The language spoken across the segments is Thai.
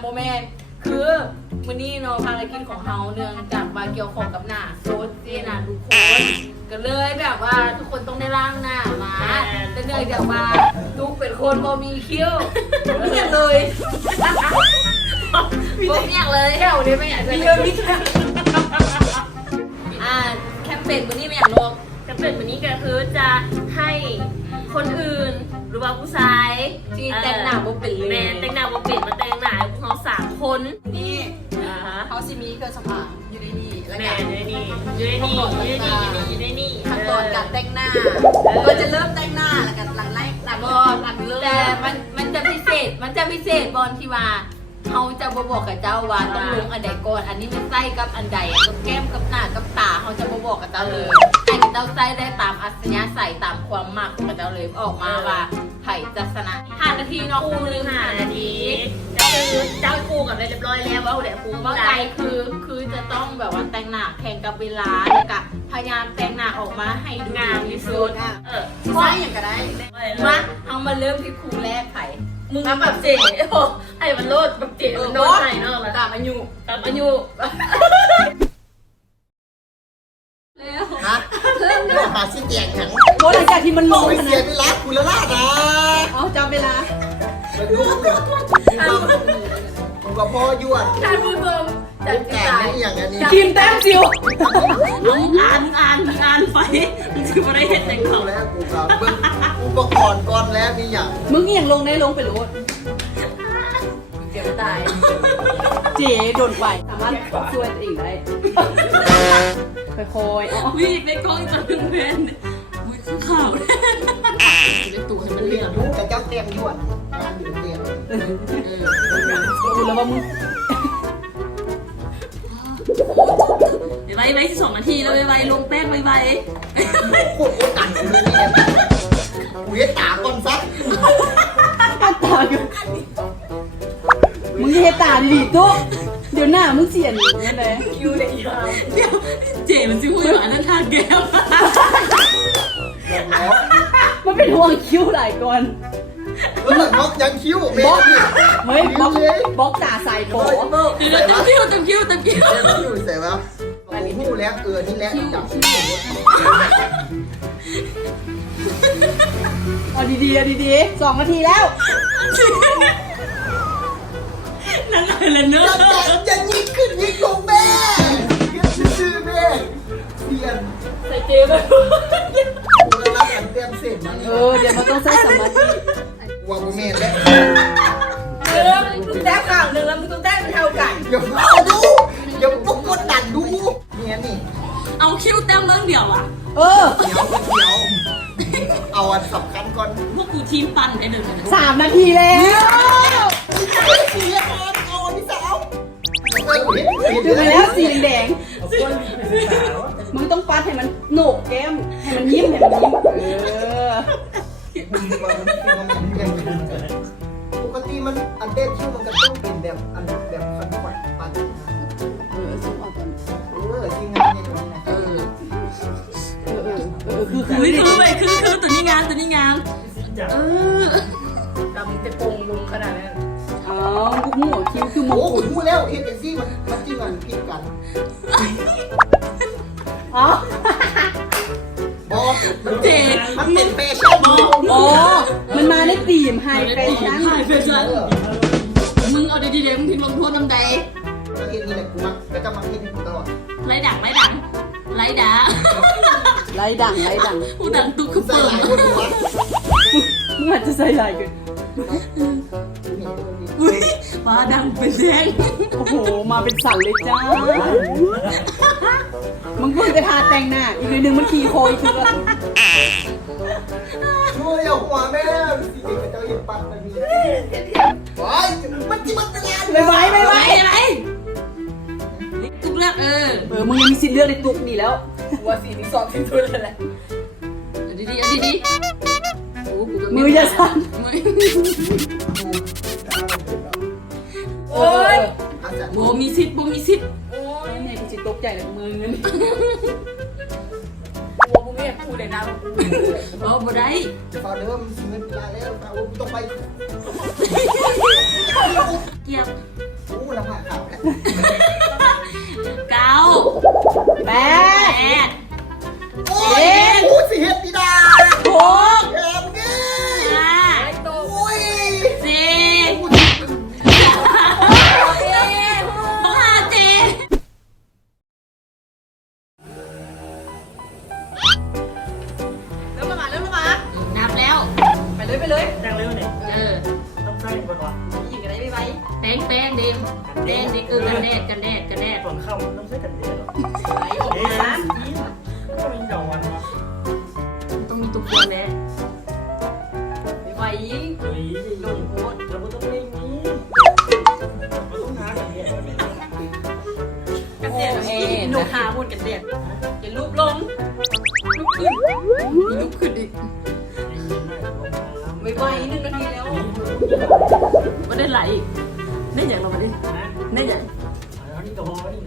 โมเมนต์คือวันนี้เนาะภารกิจของเฮาเนื่องจากว่าเกี่ยวข้องกับหน้าโซดที่หน้าทุกคนก็เลยแบบว่าทุกคนต้องได้ล้างหน้ามาแต่เนื่องจากว่าทุกเป็นคนบ่มีคิ้วไม่อยากเลยบ่อยากเลยแถวนี้ไม่อยากจะเยอะนิดแคมเปญวันนี้ไม่อยากลงแคมเปญวันนี้ก็คือจะให้คนอื่นหรือว่าผู้ชายที่แต่งหน้าบ่เป็นเลยแม่แต่งหน้าบ่เป็นมาแต่งหน้าพวกเรา3 คนนี่เขาสิมีเครื่องสำอางอยู่ในนี่แล้ว แม่ กัน อยู่ในนี่อยู่ในนี่อยู่ในนี่ ขั้นตอนการแต่งหน้าก็จะเริ่มแต่งหน้าแล้วกันหลังเริ่ม แต่มันจะพิเศษบอลที่ว่าเขาจะบอกกับเจ้าว่าต้องลงอันใดก่อนอันนี้มันไส้กับอันใดกับแก้มกับหน้ากับตาเขาจะบอกกับเจ้าเลยให้เจ้าไส้ได้ตามอัศยาศัยตามความมักของเจ้าเลยออกมาว่าไผ่จะชนะ5 นาทีเนาะคู่นึง5 นาทีก็คือเจ้าคู่กับเรียบร้อยแล้วว่าเดี๋ยวคู่ เมื่อ ใจ ใจคือจะต้องแบบว่าแต่งหน้าแข่งกับเวลาแล้วก็พยายามแต่งหน้าออกมาให้ดู งามที่สุดใช่อย่างก็ได้ มาเอามาเริ่มที่คู่แรกไผ่ มึงแบบเจ๋ให้มันโลดแบบเจ๋มันโดนไหนเนาะแล้ว ตามอายุ กับอายุ ฮะบอกหาชิ้นแจกอย่าง โอ้หลังจากที่มันลง ไม่เสียเวลาคุณละล่ะนะ เอาจำเวลา มันรู้เนี่ยผมกับพ่อยวด ท่านผู้ชมจัด แจก จ่าย นี่อย่างนี้ ทีมแต้มซิว อ่านไปมันคือไม่ได้เห็นแต่งเขา แล้วกูครับเบิ้งอุปกรณ์ก่อนแล้วมีอย่าง มึงยังลงได้ลงไปโหลด เดี๋ยวตาย เจ๋โดนไปสามารถช่วยตัวเองได้ค่อยๆอ๋อ วิ่งในกล้องจะเป็นเพนวิ่งข่าวเป็นตัวให้มันเรียบ รู้แต่เจ้าเตียงยวดงานอยู่เตียง ดูแล้วว่ามึง ไว้2 นาทีแล้วไว้ลงแป้งไว้ โคตรตันเลยเนี่ยกูจะตาก่อนซัก ตาอยู่มึงเฮตาดีๆตุ๊กเดี๋ยวหน้ามึงเสียนนั่นเลย คิวเลยยาว เดี๋ยวเจ๋มันจะพูดว่านั่นทางแก้ว มันเป็นห่วงคิ้วหลายก่อน น็อกยังคิ้วเม บล็อก ย์ เฮ้ยบล็อกตาใส่โผ เดี๋ยวเต็มคิ้ว เคิ้วใส่แล้วอันนี้พูดแล้วนี่แล้วจับ เอาดีๆเอาดีๆ2 นาทีแล้ว นั่นอะไรเนอะ จะยิงขึ้นยิงลงแม่ชื่อแม่เปลี่ยน ใส่เจไป กูจะรับกันเตรียมเสร็จมัน เดี๋ยวมันต้องใช้สมาธิ ว่ากูเมนแล้ว มึงแต้ข้างหนึ่งแล้วมึงต้องแต้เท่ากัน อย่าเอาดูอย่าต้องกดดันดูเนี่ยนี่ เอาคิ้วแต้มเรื่องเดียวอ่ะ เดี๋ยวเอาอันสำคัญก่อน พวกกูทีมปั่นไอ้เดิน 3 นาทีแล้ว เสียก่อนเอาพี่สาว ดูไปแล้วสีแดงๆมึงต้องปัดให้มันโหนกแก้มให้มันยิ้มปกติมันอันเต้นชื่อมันก็ต้องเป็นแบบอันแบบคันขวัญปัน ซุปเอาตอน จริงงานเนี่ยนะ คือ คือตัวนี้งามดำจะโปงลงขนาดนั้น อ๋อพวกหัวคิ้วคือมง โอ้ กุฎ พูดแล้วเห็นเป็นซี่มันจริงมันผิดกัน อ๋อบ อมันเป็นแฟชั่น อ๋อมันมาในธีมไฮแฟชั่น มึงเอาดีๆเดี๋ยวมึงทิ้งลงโทษน้ำใจ ประเทศนี้แหละกูมักก็จะมาเห็นกูตลอด ไล่ด่า ไรดัง ผู้ดังตุ๊กคือ ใส่ เปิ หลายคนวะ มึงอาจจะใส่ลายเกิน มาดังเป็นแดง โอ้โหมาเป็นสันเลยจ้ามึงเพิ่งจะทาแต่งหน้าอีกนิดนึงมันขี่โคอีกทีละ ช่วยเอาหัวแม่สิเด็กเจ้าเห็นปัดมันมีว้ายมันจิมันเป็นอะไร ไม่ไหวไม่ไหว อะไรตุ๊กเลือกมึงยังมีสิทธิ์เลือกในตุกนี่แล้ว ว่าสีนี้สอบที่สุดเลยแหละ ดี มืออย่าสั่น โอ้ย โบมีสิทธิ์ โอ้ย แม่กูจิตตกใจเลยมือเงิน กูไม่อยากพูดเลยนะ บ่ได้ พอเริ่มชีวิตเวลาแล้วเราต้องไป เกียบ 9 แปด 8 โอ้ยกูสิเฮ็ดดีดา หก แอบนี่ 5 โต โอ้ย 4 กู 5 7 เริ่มมาเริ่มมา นับแล้ว ไปเลยไปเลย แต่งเร็วเนี่ย เออ ต้องใส่ก่อนวะ ยิงกันได้ไม่ไหว แป้งเด็กแดงนี่คือกันแดด ก่อนเข้าต้องใส่กันเดียว ไหลออก เอ๊ะ มา ก็มันหย่อนวันวะ ต้องมีตุ๊กเกลือแม่ ไม่ไหว เฮ้ยโดนโคตรแล้วก็ต้องเล่นนี้เราต้องหากันเนี่ย กันเด็ดหนูหาหุ่นกันเด็ดอย่าลุกลงลุกขึ้นอีกไม่ไหว1 นาทีแล้ว ไม่ได้ไหลได้อย่างเราไม่ได้ได้อย่าง อันนี้ก็พอนี่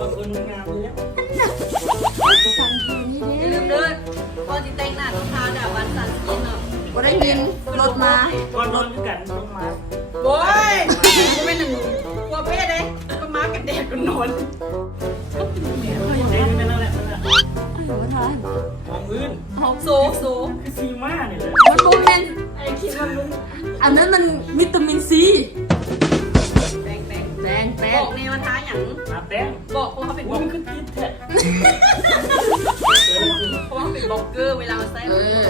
ก็คนงามเลย อย่าลืมเด้อก่อนที่แต่งหน้าต้องทาด่าวันสันกินเนาะ ก็ได้ยินรถมา ก่อนนอนด้วยกันต้องมา โว้ยไม่หนึ่งกลัวเพศเลยก็มากันเด็ดกันนอน เล่นกันนั่นแหละนั่นแหละ ไม่ทาน มองพื้น โซโซ คือซีมาเนี่ยเลย มันโมเมนต์ ไอ้คิดว่าลุง อันนั้นมันวิตามินซี แบง แป้ง บอกเนวันท้าอย่าง อาแป้ง บอกเพราะเขาเป็น ว่ามันคือติดแท้ เพราะว่าเขาเป็นบล็อกเกอร์เวลาเราใส่ เออ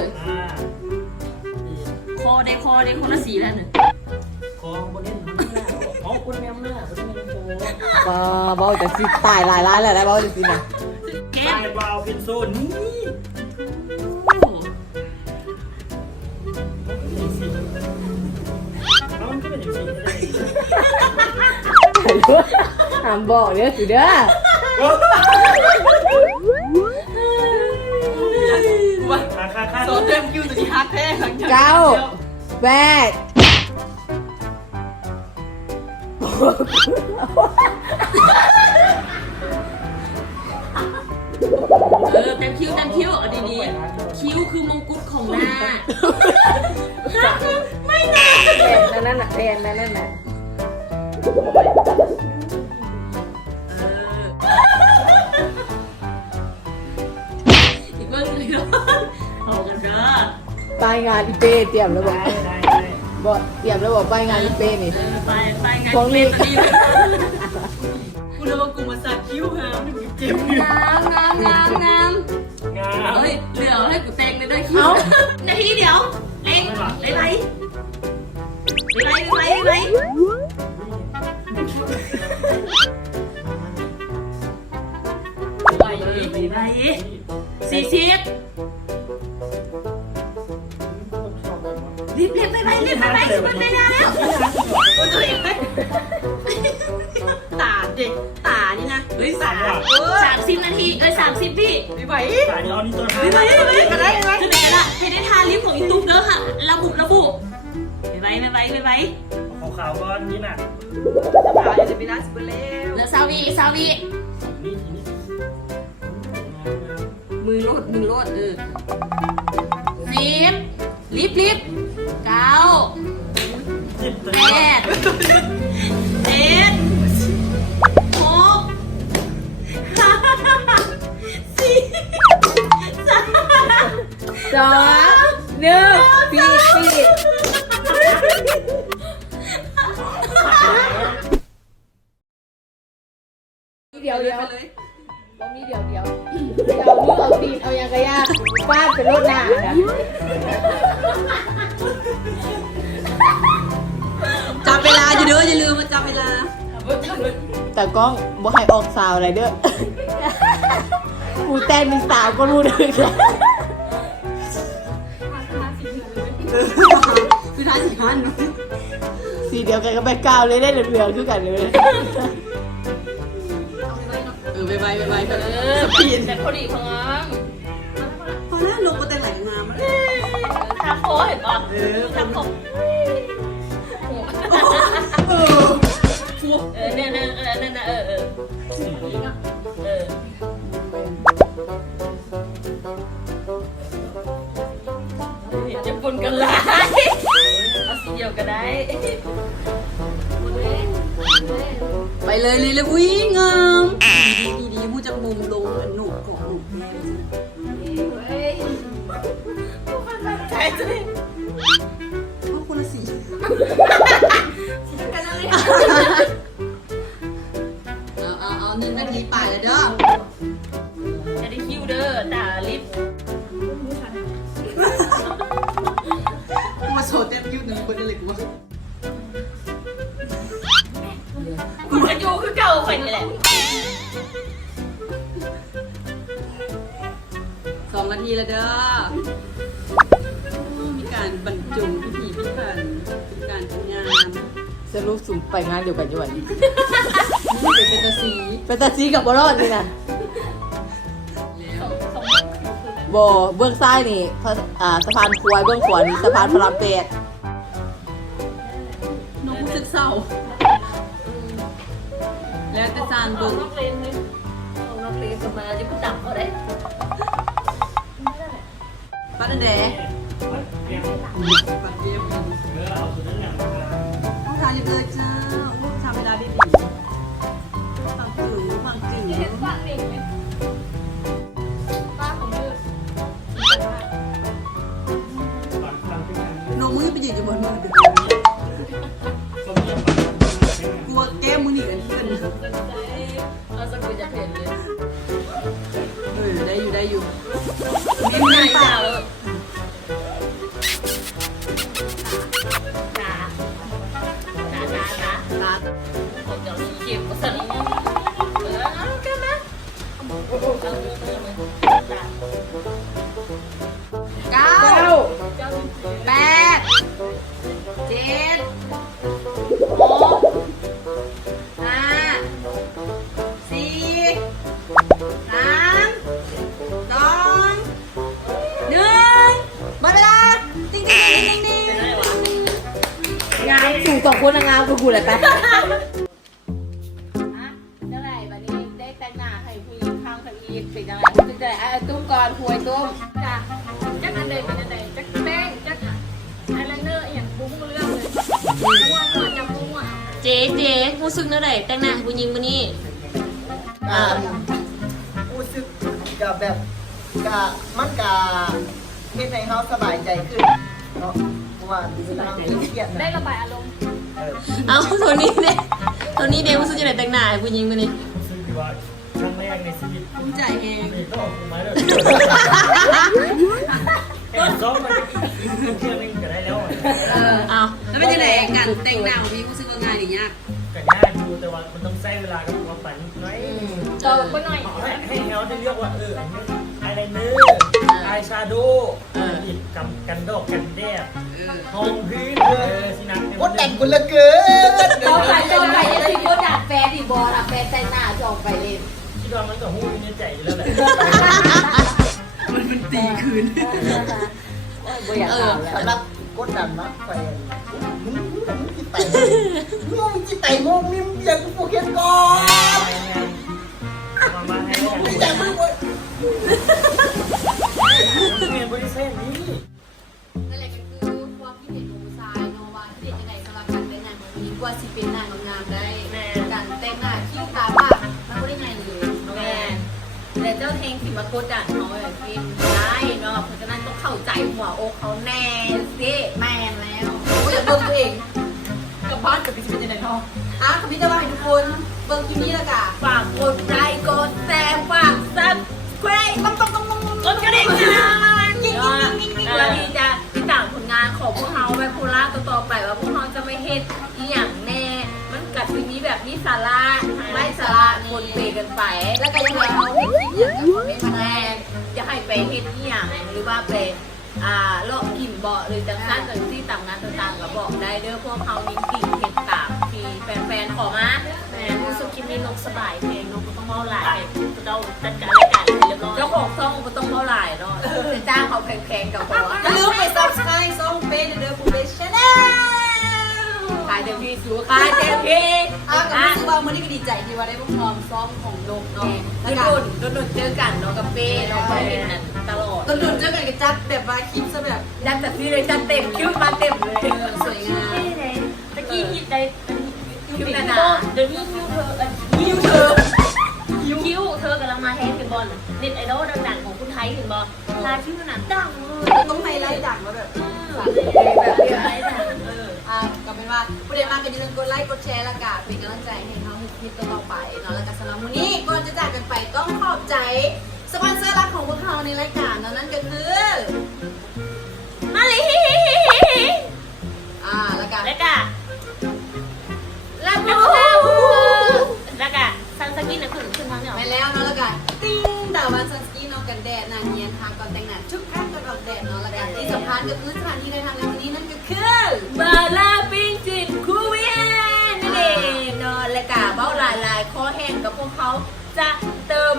คอได้คนละสีแล้วหนึ่ง คอบนนี้อ๋อคุณแม่หน้าคุณแม่โต เบาจะสิตายหลายร้านเลยนะเบาจะสินะ เก็ ตา บ ยบาวเป็นโซนนี่แล้วมันก็เป็นอย่างนี้เลย ห้ามบอกเด้อสิเด้อ ว่า ค่า โซเต็มคิวตัวนี้ฮาร์ดแท้หลังจาก 9 8 เต็มคิ้วเอาดีๆคิ้วคือมงกุฎของหน้าไม่นะ แดงนั่นน่ะแดงนั่นน่ะ อีกเรื่องนึงเนาะเอากันเด้อ ไปงานอีเป้เตรียมแล้วบอก ได้ บอกเตรียมแล้วบอกไปงานอีเป้นี่ ไปไง พวกนี้ เป็นตัวนี้ กูเลยว่ากูมาสักคิ้วหาหนึ่งเจ็บ งาม งา เฮ้ยเหลือให้กูแต่งเลยด้วยคิ้วนาทีเดียวเล่งไหล40รีบไปมันไม่ได้แล้ว ตาเด็กตานี่นะ เฮ้ย30 นาที30พี่ ไม่ไหว สายเดียวนี่ตัวท้าย ก็ได้ไหม คือไหนล่ะให้ได้ทาลิปของอีตุ๊กเด้อค่ะระบุไป ขาวๆก้อนนี้น่ะ จะผ่าจะไปได้สเปรย์แล้ว แล้วซาวี นี่ มือโลด10ลิฟ9 8 7 6 5 4 3 2 1ปีเดี๋ยวต้องมีเดี๋ยวเอามือเอาตีนเอายังกระยาฟาดเป็นรถหน้านะ จับเวลาอยู่เด้ออย่าลืมมาจับเวลา แต่กล้องบ่ให้ออกสาวอะไรเด้อกูแต่งเป็นสาวก็รู้เลย คือท้าสีพัน สีเดียวกันก็ไปก้าวเลยได้เหลืองๆคือกันเลย ไปกัน สปีดแต่พอดีของน้อง พอแล้วลงมาแต่ไหลงาม ทาโคเห็นป่ะทาโคเนี่ยจะปนกันหลายเอาสีเดียวก็ได้ ไป เลยเลยอุ้ยงามดีๆมูจะมุมลงหนุกของหนุกแน่ใช่สิพวกคนละสีเอา1 นาทีไปเลยเด้อ จะได้คิวเด้อตาลิฟ มาโชว์เต็มยืดหนึ่งคนได้เลยกูว่า กูจะอยู่คือเก่าไปนี่แหละ 2 นาทีแล้วเด้อมีการบรรจงพิธีพิถันเป็นการทำงาน จะรู้สุ่มไปงานเดียวกันด้วย เป็นตาสี เป็นตาซีกับบอลอดนี่นะ แล้ว บอเบื้องซ้ายนี่สะพานควายเบื้องขวานี่สะพานพระราม8 น้องรู้สึกเศร้าแล้วแต่จานเบิ่ง น้องเลนเลยน้องเลนประมาณจะพูดดับเขาได้ ปัดอันเด๋ เรียก ปัดเรียบ เอาสุดนั้นอย่างมา ต้องทานเลยจ้าทำเวลาดีฟังถึงฟังจริง เห็นฟังเด็กไหมป้าของมือ ก่อนฟังที่มัน โนมือไปยืนอยู่บนมือ สมมติ กลัวแก้มมือหนีกันเพื่อน เราสกุลจะเห็นเลย ได้อยู่ ไม่ไหนจ้าเลยจ้า ลา ผมจะเก็บก็สั่นกันนะ 9 8 7 6 5 4 3 2 1หมดเวลาติ๊งๆ งามสู่2 คนงามกูกูแหละไปเท่าไหร่วันนี้ได้แต่งหน้าให้ผู้หญิงข้างทางอีกเป็นยังไงเป็นยังไงตุ้มก่อนคุยตุ้ม จ้าจักอันใดเป็นอันใดจักแป้งจักไอไลเนอร์อย่างบุ้งเรื่องเลยม่วงหัวจับม่วง เจ๊รู้สึกเมื่อไหร่แต่งหน้าให้ผู้หญิงมื้อนี้ รู้สึกกับแบบมันกะเฮ็ดให้เขาสบายใจขึ้นเนาะเพราะว่าเวลาเราเครียด ได้ นะ ระบายอารมณ์ เอาโทนี่เด้รู้สึกจะไหนแต่งหน้าให้ผู้หญิงมื้อนี้ รู้สึกว่าครั้งแรกในชีวิต ภูมิใจเอง นี่ก็ออกมาเลยแค่ซ้อมมันเที่ยวนึงก็ได้แล้ว เอา แล้วเป็นยังไงการแต่งหน้าของพี่รู้สึกว่าง่ายหรือยาก ก็ยากอยู่แต่ว่ามันต้องใช้เวลากับความฝันน้อย ต่อไปหน่อย ให้เขาได้เลือกว่าอันนี้ไอไลเนอร์ไอแชโดว์อีกกันดอกกันแดดห้องพื้นสินะ กดดันคนละเกิน ต่อไปจะสิโคดัดแฟนอีบอลอะแฟนแต่งหน้าจองไปเล่น คิดว่ามันก็หู้ในใจอยู่แล้วแหละ มันตีคืน บ่อยากถามแล้ว สำหรับกดดันมากไปมึงจิตไตงงนี่มึงอยากกูเขียนก่อน มาให้ มึงอยากมึง เงินบริษัทนี้ นั่นแหละก็คือความคิดเห็นของผู้ชายเนาะว่าคิดเห็นยังไงสำหรับการแต่งหน้าของผู้หญิงว่าสิเป็นหน้างามๆได้การแต่งหน้าคิ้วตาปากมันไม่ได้ง่ายเลย แม่แต่เจ้าเทงสิมาโคดัดเขาแบบกินได้เนาะเพราะฉะนั้นต้องเข้าใจหัวอกเขาแน่สิ แม่นแล้วโอ้ยเบิ่งตัวเองกับบ้านกับพี่จะเป็นยังไงเนาะกับพี่จะว่าให้ทุกคนเบิ่งคลิปนี้ละกะ ฝากกดไลค์กดแชร์ฝากซับสไครต์ต้องกดกระดิ่งนะเราดีจะติดตามผลงานของพวกเราไปโคราชต่อไปว่าพวกเราจะไม่เฮ็ดอีหยังแน่มันกัดทีนี้แบบนี้สาระไม่สาระคนเปกันไป แล้วก็ยังไงเอาให้คลิปอย่างกับคนไม่มา แร แน่ กจะให้ไปเฮ็ดอีหยังหรือว่าไปเลาะกินเบาะหรือจังซั่นจังซี่ตามงานต่างๆก็บอกได้เด้อพวกเขานิ่งๆเฮ็ดตามที่แฟนๆขอมา แม่รู้สึกคลิปนี้นกสบายเพลงนกก็ต้องเมาหลายเราจัดการรายการเรียบร้อย เจ้าของซ่องก็ต้องเท่าไหร่เนาะจะจ้างเขาแพงๆกับเขา อย่าลืมไป subscribe ช่องเฟซเดอร์ฟูเบชแนล ขายเต็มที่สูขายเต็มที่ กับรู้สึกว่ามื้อนี้ก็ดีใจที่ว่าได้พวกน้องซ้อมของนกเนาะแล้วก็ โดนเจอกันเนาะกับเป้เนาะไปเห็นนั่นตลอด ต้นดุนเจอกันกับจัดแบบว่าคลิปซะแบบ ยัดแต่ที่เลยจัดเต็มคิ้วมาเต็มเลย สวยงาม ตะกี้คิดใจ คิ้วหนา เดี๋ยวนี้คิ้วเธอคิ้วเธอคิ้วเธอกำลังมาแฮงเป็นบอลเน็ตไอดอลดังๆของคุณไทยถึงบอลทาคิ้วหนาดังเลย ต้องไฮไลท์ดังแล้วแบบ แบบเรียนไรนะ ก็เป็นว่าผู้ใดมาก็อย่าลืมกดไลค์กดแชร์และก็เป็นกำลังใจให้เขาคลิปต่อไปเนาะแล้วก็สำหรับวันนี้ก่อนจะจากกันไปต้องขอบใจสปอนเซอร์หลักของพวกเราในรายการเนาะนั่นก็คือ มาเลย แล้วก็ แล้วก็แล้วก็ซันสกินนะขึ้นทางเนี่ย ไปแล้วเนาะแล้วก็ติ้งดาวันซันสกีนกันแดดนานเนียนทางก่อนแต่งหน้าชุดแรกกันออกแดดเนาะแล้วก็ที่สำคัญก็คือสถานที่ในทางในวันนี้นั่นก็คือ มาลาปิ้งจิตคูเวียนนั่นเองเนาะและกาเบ้าลายคอแห้งกับพวกเขาจะเติม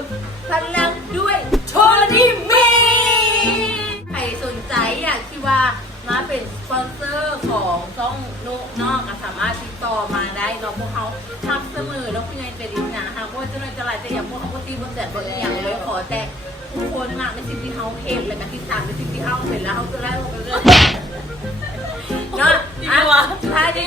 พลังด้วยโชนิมีใครสนใจอยากที่ว่ามาเป็นสปอนเซอร์ของช่องโนนอกสามารถติดต่อมาได้เนาะพวกเขาทำเสมอแล้วคุณยายจะดีนะคะเพราะว่าเจ้าหน้าที่จะหลายแต่อย่างพวกเขาก็ตีบนแดดบนอย่างเลยขอแต่ทุกคนมาในสิ่งที่เขาเห็นและก็ที่ตามในสิ่งที่เขาเห็นแล้วเขาจะไล่ลงไปเรื่อยเนาะสุดท้ายนี้